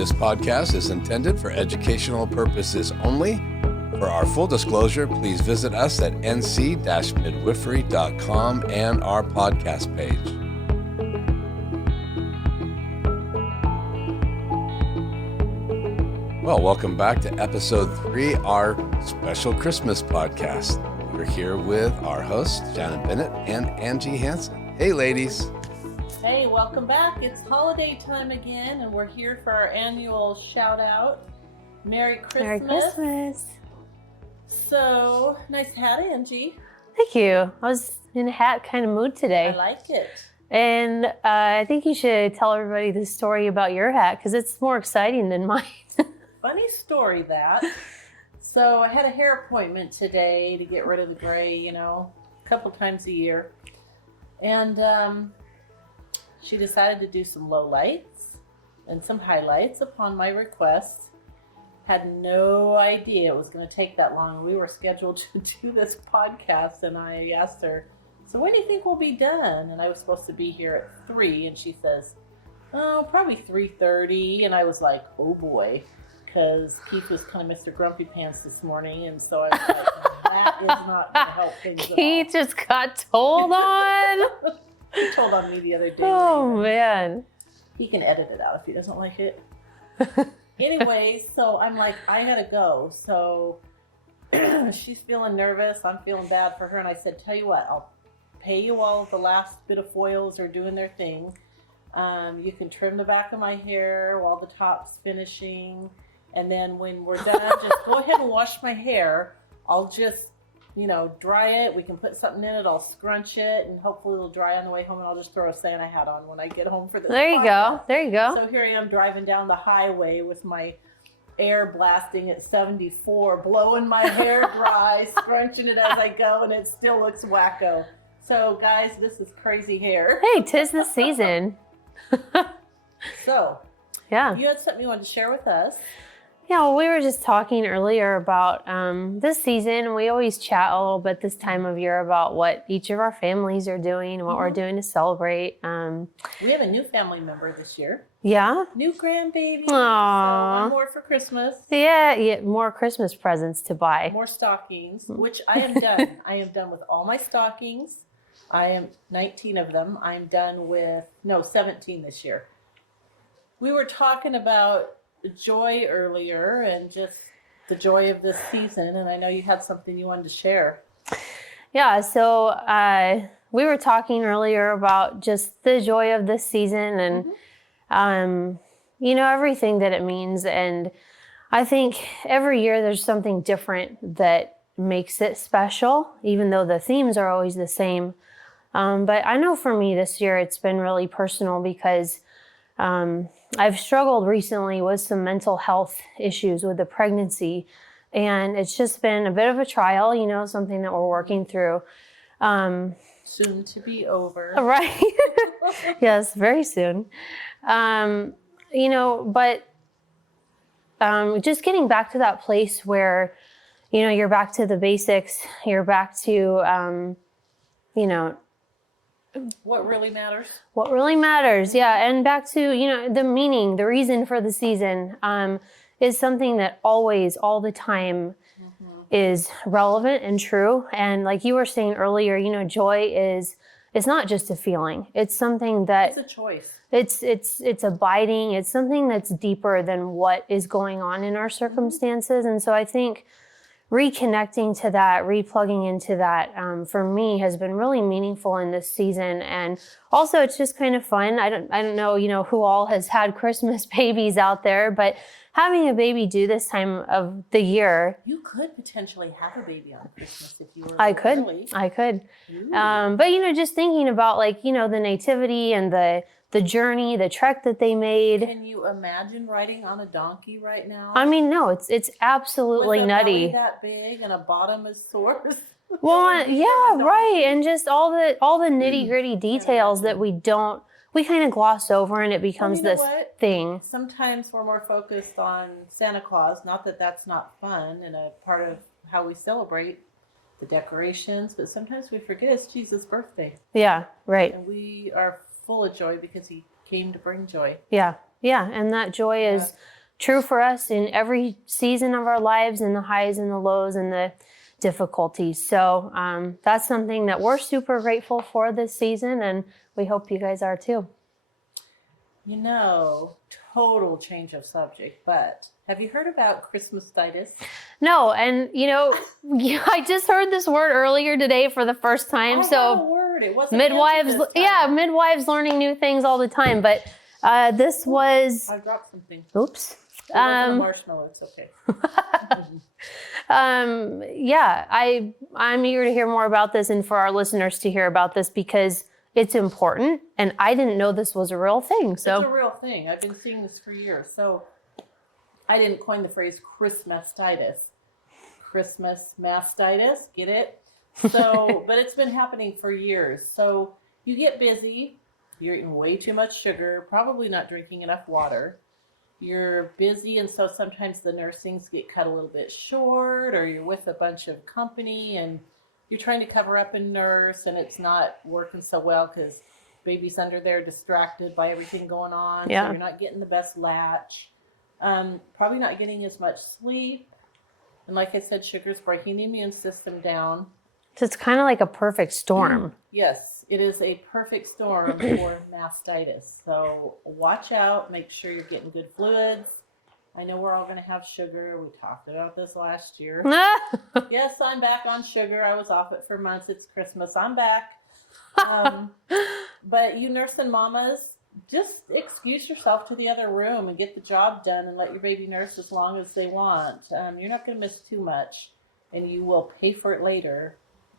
This podcast is intended for educational purposes only. For our full disclosure, please visit us at nc-midwifery.com and our podcast page. Well, welcome back to episode 3, our special Christmas podcast. We're here with our hosts, Shannon Bennett and Angie Hansen. Hey, ladies. Hey, welcome back. It's holiday time again, and we're here for our annual shout out. Merry Christmas. Merry Christmas. So, nice hat, Angie. Thank you. I was in a hat kind of mood today. I like it. And I think you should tell everybody the story about your hat because it's more exciting than mine. Funny story that. So I had a hair appointment today to get rid of the gray, a couple times a year. And she decided to do some low lights and some highlights upon my request. Had no idea it was going to take that long. We were scheduled to do this podcast, and I asked her, so when do you think we'll be done? And I was supposed to be here at 3, and she says, oh, probably 3:30. And I was like, oh boy, because Keith was kind of Mr. Grumpy Pants this morning, and so I was like, that is not going to help things at all. Keith just got told on. He told on me the other day. Oh, man. He can edit it out if he doesn't like it. Anyway, so I'm like, I gotta go. So she's feeling nervous. I'm feeling bad for her. And I said, tell you what, I'll pay you all the last bit of foils are doing their thing. You can trim the back of my hair while the top's finishing. And then when we're done, just go ahead and wash my hair. I'll just, dry it. We can put something in it. I'll scrunch it, and hopefully it'll dry on the way home, and I'll just throw a Santa hat on when I get home for this. There you go. There you go. So here I am driving down the highway with my air blasting at 74, blowing my hair dry, scrunching it as I go, and it still looks wacko. So guys, this is crazy hair. Hey, 'tis the season. So, yeah. you had something you wanted to share with us. Yeah, well, we were just talking earlier about this season. We always chat a little bit this time of year about what each of our families are doing and what we're doing to celebrate. We have a new family member this year. Yeah? New grandbaby. Aww. So one more for Christmas. Yeah, more Christmas presents to buy. More stockings, which I am done. I am done with all my stockings. I am 19 of them. I'm done with, 17 this year. We were talking about joy earlier and just the joy of this season, and I know you had something you wanted to share. Yeah, so we were talking earlier about just the joy of this season and everything that it means. And I think every year there's something different that makes it special, even though the themes are always the same. But I know for me this year it's been really personal because I've struggled recently with some mental health issues with the pregnancy, and it's just been a bit of a trial, something that we're working through. Soon to be over. Right. Yes, very soon. But just getting back to that place where, you're back to the basics, you're back to, what really matters. What really matters, yeah. And back to, the meaning, the reason for the season is something that always, all the time is relevant and true. And like you were saying earlier, joy it's not just a feeling. It's something that... It's a choice. It's abiding. It's something that's deeper than what is going on in our circumstances. And so I think reconnecting to that, replugging into that, for me has been really meaningful in this season. And also it's just kind of fun. I don't know, who all has had Christmas babies out there, but having a baby due this time of the year. You could potentially have a baby on Christmas if you were I could. Ooh. But just thinking about the nativity and the journey, the trek that they made. Can you imagine riding on a donkey right now? I mean, no, it's absolutely with a nutty. Belly that big and a bottom as sore. Well, yeah, right, and just all the nitty gritty details that we kind of gloss over, and it becomes this thing. Sometimes we're more focused on Santa Claus. Not that that's not fun and a part of how we celebrate the decorations, but sometimes we forget it's Jesus' birthday. Yeah, right. And we are full of joy because he came to bring joy. Yeah, Yeah. And that joy is true for us in every season of our lives, in the highs and the lows and the difficulties. So that's something that we're super grateful for this season, and we hope you guys are too. You know, total change of subject, but have you heard about Christmas Mastitis? No, and I just heard this word earlier today for the first time. I So have a word. It wasn't midwives, this time. midwives learning new things all the time. But this was, I dropped something. oops. It wasn't a marshmallow. It's okay. I'm eager to hear more about this and for our listeners to hear about this because it's important. And I didn't know this was a real thing. So it's a real thing. I've been seeing this for years. So I didn't coin the phrase Christmas Mastitis. Christmas Mastitis, get it? So, but it's been happening for years. So you get busy, you're eating way too much sugar, probably not drinking enough water. You're busy, and so sometimes the nursings get cut a little bit short, or you're with a bunch of company and you're trying to cover up and nurse, and it's not working so well because baby's under there distracted by everything going on. Yeah. So you're not getting the best latch. Probably not getting as much sleep. And like I said, sugar's breaking the immune system down. So it's kind of like a perfect storm. Yes, it is a perfect storm for mastitis. So watch out. Make sure you're getting good fluids. I know we're all going to have sugar. We talked about this last year. Yes, I'm back on sugar. I was off it for months. It's Christmas. I'm back. But you nursing mamas, just excuse yourself to the other room and get the job done and let your baby nurse as long as they want. You're not going to miss too much, and you will pay for it later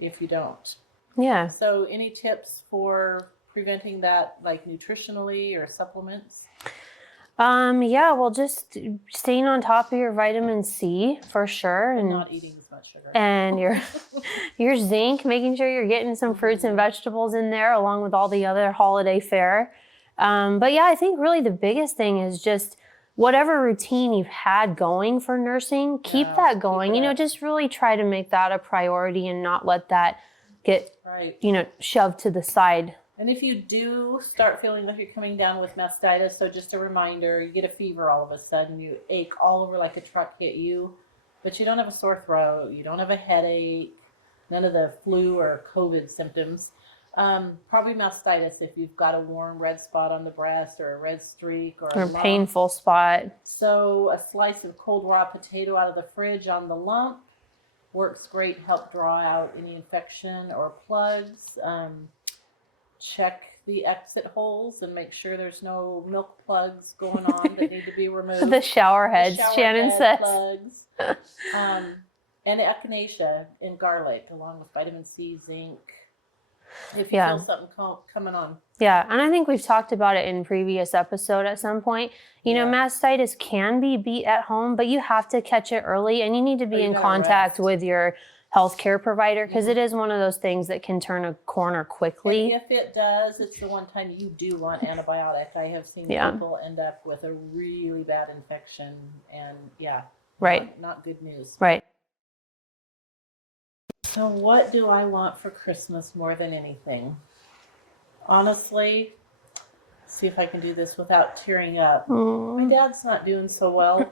if you don't. Yeah. So any tips for preventing that, like nutritionally or supplements? Well, just staying on top of your vitamin C for sure. And not eating as much sugar. And your zinc, making sure you're getting some fruits and vegetables in there along with all the other holiday fare. But yeah, I think really the biggest thing is just whatever routine you've had going for nursing, keep that going. Just really try to make that a priority and not let that get, shoved to the side. And if you do start feeling like you're coming down with mastitis, so just a reminder, you get a fever all of a sudden, you ache all over like a truck hit you, but you don't have a sore throat, you don't have a headache, none of the flu or COVID symptoms. Probably mastitis if you've got a warm red spot on the breast or a red streak or a lump. Painful spot. So a slice of cold raw potato out of the fridge on the lump works great, help draw out any infection or plugs. Check the exit holes and make sure there's no milk plugs going on that need to be removed. The shower heads, Shannon says. Plugs. And echinacea in garlic along with vitamin C, zinc. If you feel something coming on. Yeah, and I think we've talked about it in previous episode at some point. Mastitis can be beat at home, but you have to catch it early, and you need to be in contact with your healthcare provider because it is one of those things that can turn a corner quickly. And if it does, it's the one time you do want antibiotic. I have seen people end up with a really bad infection, and not good news. Right. So what do I want for Christmas more than anything? Honestly, see if I can do this without tearing up. My dad's not doing so well.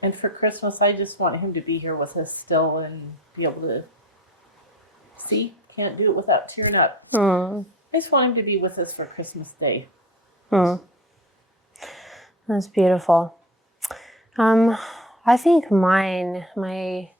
And for Christmas, I just want him to be here with us still and be able to see. Can't do it without tearing up. I just want him to be with us for Christmas Day. That's beautiful. I think my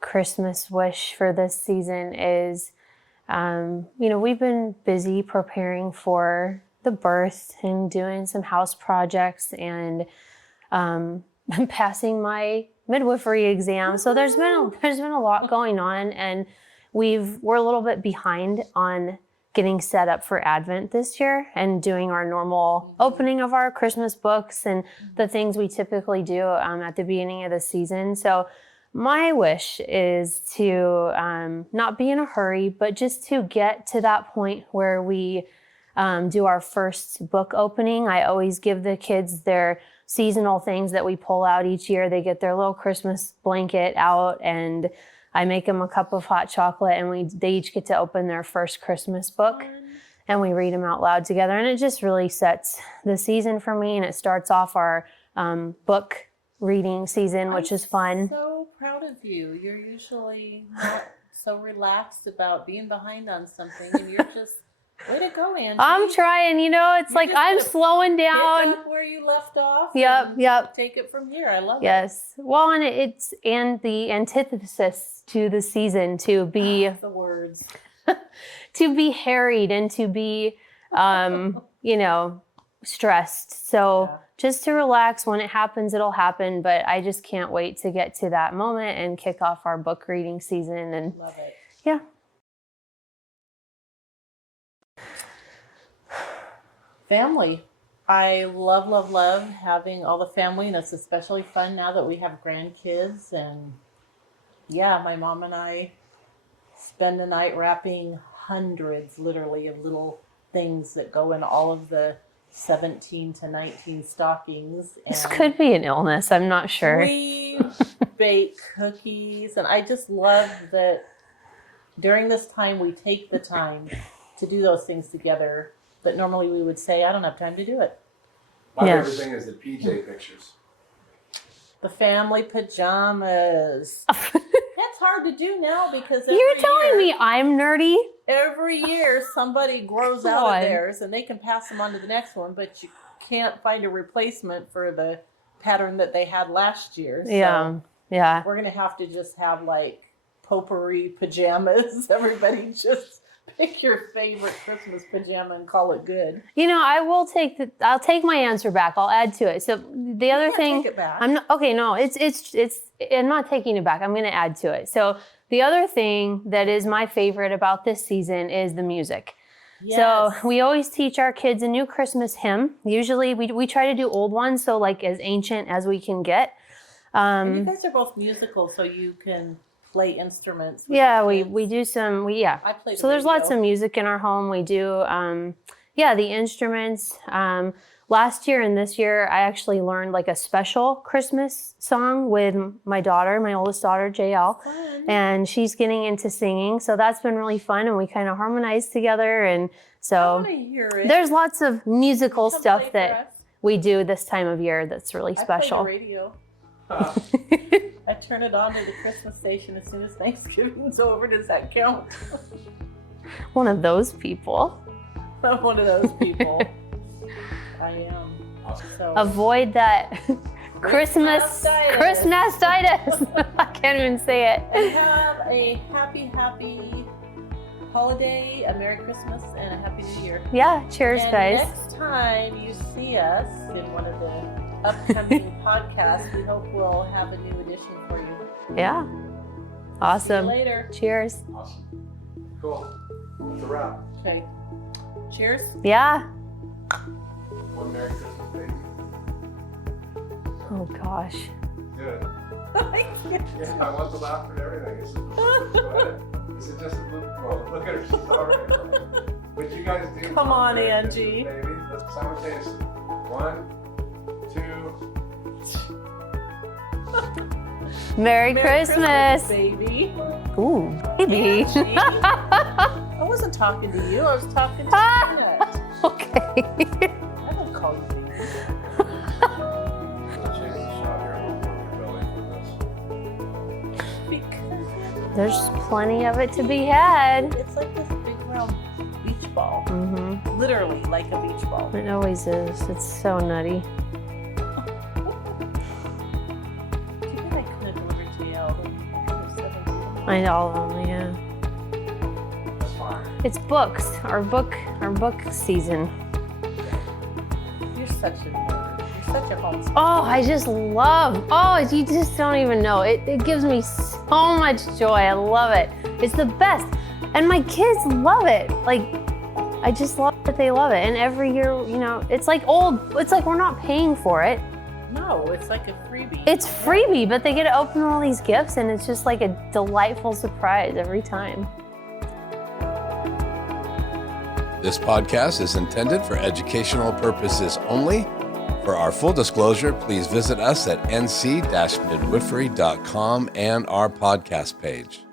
Christmas wish for this season is, we've been busy preparing for the birth and doing some house projects and I'm passing my midwifery exam. So there's been a lot going on, and we're a little bit behind on getting set up for Advent this year and doing our normal opening of our Christmas books and the things we typically do at the beginning of the season. So my wish is to not be in a hurry, but just to get to that point where we do our first book opening. I always give the kids their seasonal things that we pull out each year. They get their little Christmas blanket out, and I make them a cup of hot chocolate, and they each get to open their first Christmas book. and we read them out loud together. And it just really sets the season for me. And it starts off our book reading season, which is fun. I'm so proud of you. You're usually not so relaxed about being behind on something, and you're just, way to go, Angie. I'm trying, it's like I'm slowing down. Pick up where you left off. Yep. Take it from here. I love it. Yes. Well, and it's the antithesis to the season to be the words. to be harried and to be, stressed. So just to relax. When it happens, it'll happen. But I just can't wait to get to that moment and kick off our book reading season. And love it. Yeah. Family. I love having all the family, and it's especially fun now that we have grandkids. And yeah, my mom and I spend the night wrapping hundreds, literally, of little things that go in all of the 17 to 19 stockings. And this could be an illness. I'm not sure. We bake cookies, and I just love that during this time we take the time to do those things together. But normally we would say, I don't have time to do it. My favorite thing is the PJ pictures. The family pajamas. That's hard to do now because you're telling me I'm nerdy? Every year somebody grows out of theirs and they can pass them on to the next one, but you can't find a replacement for the pattern that they had last year. So yeah. We're going to have to just have like potpourri pajamas. Everybody just pick your favorite Christmas pajama and call it good. I'll take my answer back. I'll add to it. So the other thing, take it back. I'm not taking it back. I'm going to add to it. So the other thing that is my favorite about this season is the music. Yes. So we always teach our kids a new Christmas hymn. Usually we try to do old ones, so like as ancient as we can get. And you guys are both musical, so you can play instruments. Yeah, we do some. I play so there's lots of music in our home. We do the instruments. Last year and this year, I actually learned like a special Christmas song with my daughter, my oldest daughter, JL. Fun. And she's getting into singing. So that's been really fun. And we kind of harmonize together. And so I want to hear it. There's lots of musical Come stuff that we do this time of year that's really special. I play the radio. I turn it on to the Christmas station as soon as Thanksgiving's over. Does that count? One of those people. I'm one of those people. I am. So. Avoid that Christmas Mastitis. I can't even say it. And have a happy holiday, a Merry Christmas, and a Happy New Year. Yeah, cheers, and guys. Next time you see us in one of the upcoming podcasts, we hope we'll have a new edition for you. Yeah. Awesome. See you later. Cheers. Awesome. Cool. That's a wrap. Okay. Cheers. Yeah. One Merry Christmas, baby. Oh, gosh. Do it. Yeah, I want the laugh and everything. This is just a little. Well, look at her. She's already. What you guys do? Come on, Merry Angie. Christmas, baby. Let's simultaneously. 1, 2. Merry Christmas. Baby. Ooh, baby. I wasn't talking to you. I was talking to Janet. Okay. I don't call you baby. There's plenty of it to be had. It's like this big round beach ball. Mm-hmm. Literally like a beach ball. It always is. It's so nutty. Do you think I could have delivered to you all the I know all of them, yeah. That's fine. It's books. Our book season. You're such a nerd. You're such a homeschool. Oh, I just love. Oh, you just don't even know. It gives me so much joy. I love it. It's the best. And my kids love it. Like, I just love that they love it. And every year, it's like we're not paying for it. No, it's like a freebie. It's freebie, but they get to open all these gifts and it's just like a delightful surprise every time. This podcast is intended for educational purposes only. For our full disclosure, please visit us at nc-midwifery.com and our podcast page.